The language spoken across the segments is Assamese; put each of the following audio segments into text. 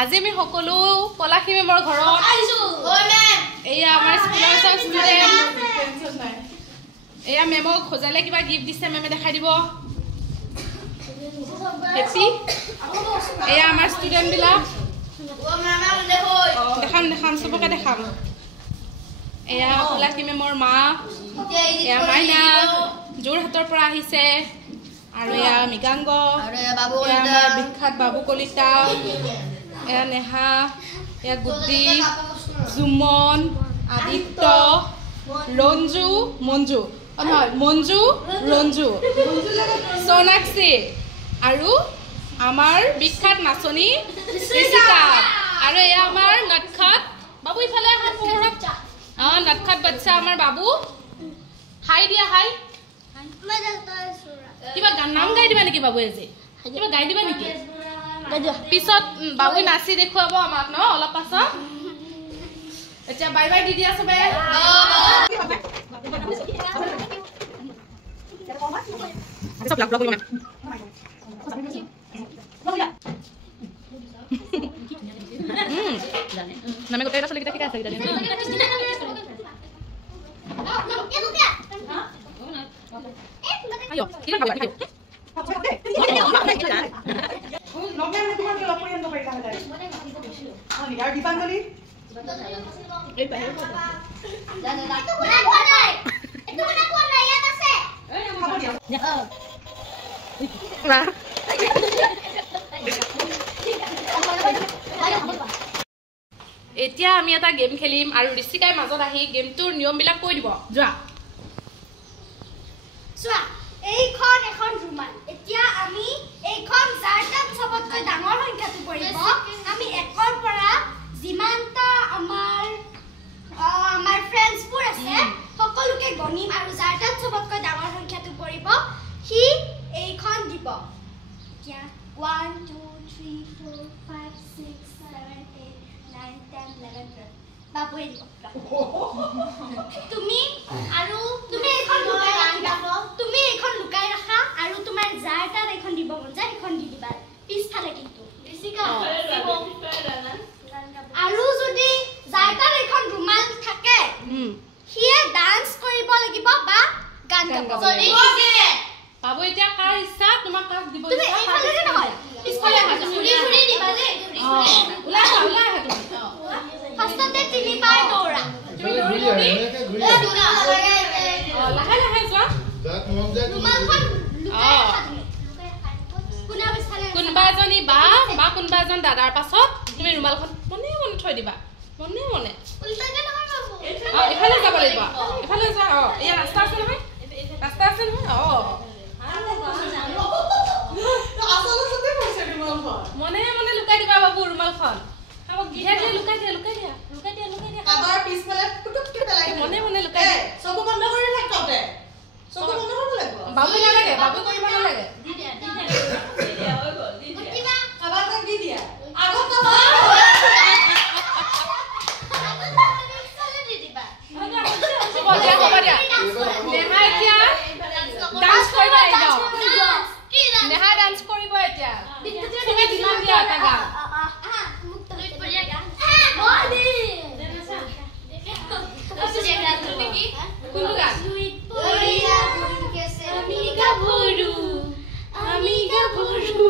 আজি আমি সকলো পলাশী মেমৰ ঘৰত আহিছো এয়া আমাৰ স্কুলৰ সব ষ্টুডেন্ট এয়া মেমক খোজালে কিবা গিফট দিছে মেমে দেখাই দিব হেপি এয়া আমাৰ ষ্টুডেন্ট বিলাক দেখাম সবকে দেখাম এয়া পলাশী মেমৰ মা এয়া মাইনা যোৰহাটৰ পৰা আহিছে আৰু এয়া মিগাংগ আমাৰ বিখ্যাত বাবু কলিতা এয়া নেহা এয়া গুড্ডি জুমন আদিত্য ৰঞ্জু মঞ্জু নহয় মঞ্জু ৰঞ্জু সোনাক্ষী আৰু আমাৰ বিখ্যাত নাচনী ঋষিকা আৰু এয়া আমাৰ নটখাত বাবু ইফালে হাত পঢ়ক নটখাত বাচ্চা আমাৰ বাবু হাই দিয়া হাই কিবা নাম গাই দিবা নেকি বাবু আজি কিবা গাই দিবা নেকি পিছত বাবু নাচি দেখুৱাব আমাক ন অলপ পাছত এতিয়া বাই বাই দি দিয়া সবে সব লাগ লাগ নামে গোটেই এটা চলিকিটা ঠিক আছে জানি আয়ো কিমান ভাল লাগে নমে তোমার কি লপরিয়ন্ত পাইলা হলে আনি আর দীপাঞ্জলি এই পাহে জানা না তো বড় নাই একটু না কোন নাই ইয়াত আছে খাব দিয়া না এতিয়া আমি এটা গেম খেলিম আৰু ঋষিকাই মাজত আহি গেমটোৰ নিয়মবিলাক কৈ দিব যোৱা চোৱা এইখন এখন ৰুমাল এতিয়া আমি এইখন যাৰটা সবতকৈ ডাঙৰ সংখ্যাটো পৰিব আমি একৰ পৰা যিমানটা আমাৰ ফ্ৰেণ্ডছবোৰ আছে সকলোকে গণিম আৰু যাৰটা সবতকৈ ডাঙৰ সংখ্যাটো পৰিব সি এইখন দিব এতিয়া 1 2 3 4 5 6 7 8 9 10 11 12 বাবুৱে দিব তুমি আৰু তুমি এইখন লুকাই ৰাখিবা তুমি এইখন লুকাই ৰাখা আৰু তোমাৰ যাৰটা এইখন দিব মন যায় এইখন দি দিবা পিছফালে কিন্তু ঋষিকা আৰু যদি যাৰটা এইখন ৰুমাল থাকে হিয়ে ডান্স কৰিব লাগিব বা গান গাব বাবু এতিয়া কাৰ ইচ্ছা তোমাক কাক দিব তুমি এইফালে যে নহয় পিছফালে আহা ঘুৰি ঘুৰি দিবা দে ওলাই আহা তুমি ফাৰ্ষ্টতে তিনি বাৰ দৌৰা তুমি দৌৰিবি লাহে লাহে যোৱা ৰুমালখন লুকাই ৰাখা তুমি কোনোবা এজনী বা কোনোবা এজন দাদাৰ পাছত তুমি ৰুমালখন মনে মনে থৈ দিবা মনে মনে উল্টাকে নহয় বাবু এফালে যাব লাগিব এফালে যা এয়া ৰাস্তা আছে নহয় মনে মনে লুকাই দিবা বাবু ৰুমালখন মনে মনে লুকাই চকু বন্ধ কৰি থাকতে চকু বন্ধ কৰিব লাগিব বাবু নালাগে বাবু কৰিব নালাগে দি দিয়া হৈ গ'ল দি দিয়া আবার তাক দি দিয়া আগত তো হ'ব দিয়া নেহা এতিয়া ডান্স কৰিব আহিব নেহা ডান্স কৰিব এতিয়া তুমি দিলা দিয়া এটা গান কোনটো গান আমি গাভৰু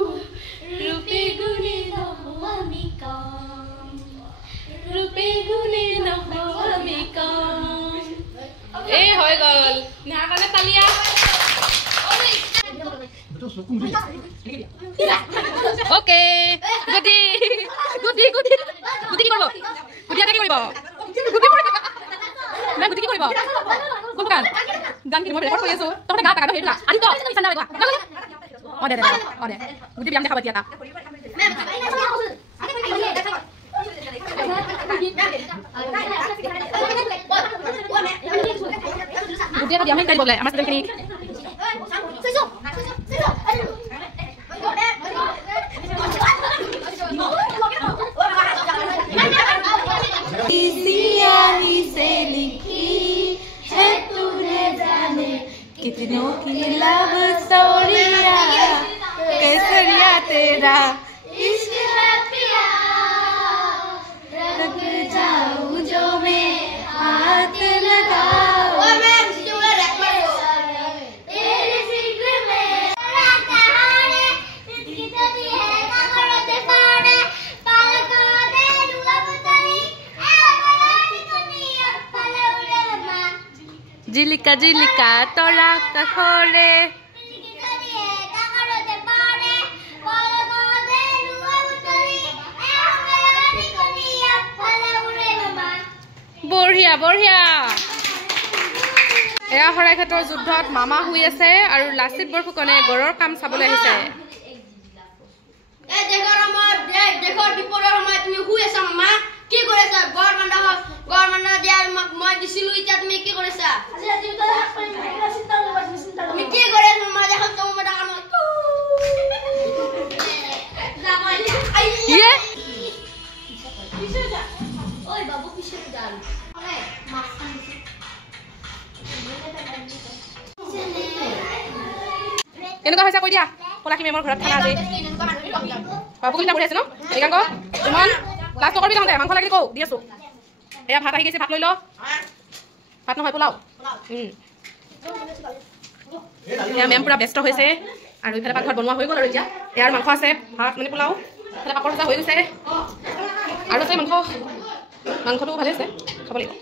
ৰূপে গুণে নহওঁ আমি কম এই হৈ গ'ল নেহাৰ কাৰণে তালিয়া ওকে গুডি গুডি গুডি গুডি কি কৰিব গুডি কি কৰিব मैं गुटी की কৰিব কোন গান গান কি মই ৰেকৰ্ড কৰি আছো তহঁতে গা টাকা হেইলা আদি তো চানা লাগা দে গুটি বিয়াম দেখাব দিয়া গুটি এটা বিয়াম কাই বলে আমাৰ ষ্টুডেন্টখিনি कितनों की लव स्टोरिया केसरिया तेरा इश्क है प्यार জিলিকা জিলিকা তৰা কাষৰে বঢ়িয়া বঢ়িয়া এয়া শৰাইঘাটৰ যুদ্ধত মামা শুই আছে আৰু লাচিত বৰফুকনে গড়ৰ কাম চাবলৈ আহিছে দেখৰ বিপদৰ সময় তুমি শুই আছা মামা কি কৰিছা গড় মান্দা দিয়া মই দিছিলো এতিয়া তুমি কি কৰিছা তুমি কি কৰি আছা মামা দেখো তোমাৰ কাম ইয়ে পিছে যা ওই বাবু পিছে যা ওলে মাছ খান দিছি কেনেকুৱা হৈছে কৈ দিয়া পলাকি মেমৰ ঘৰত খানা আজি বাবু কিটা পঢ়ি আছে ন একাংক ইমান ক্লাছ নকৰিবি তহঁতে মাংস লাগিলে কওঁ দি আছো এয়া ভাত আহি গৈছে ভাত লৈ ল ভাত নহয় পোলাও এয়া মেম পুৰা ব্যস্ত হৈছে আৰু ইফালে পাকঘৰত বনোৱা হৈ গ'ল আৰু এতিয়া এয়াৰ মাংস আছে ভাত মানে পোলাও ইফালে পাপৰ ভজা হৈ গৈছে আৰু আছে মাংসটো ভালে আছে খাব লাগিব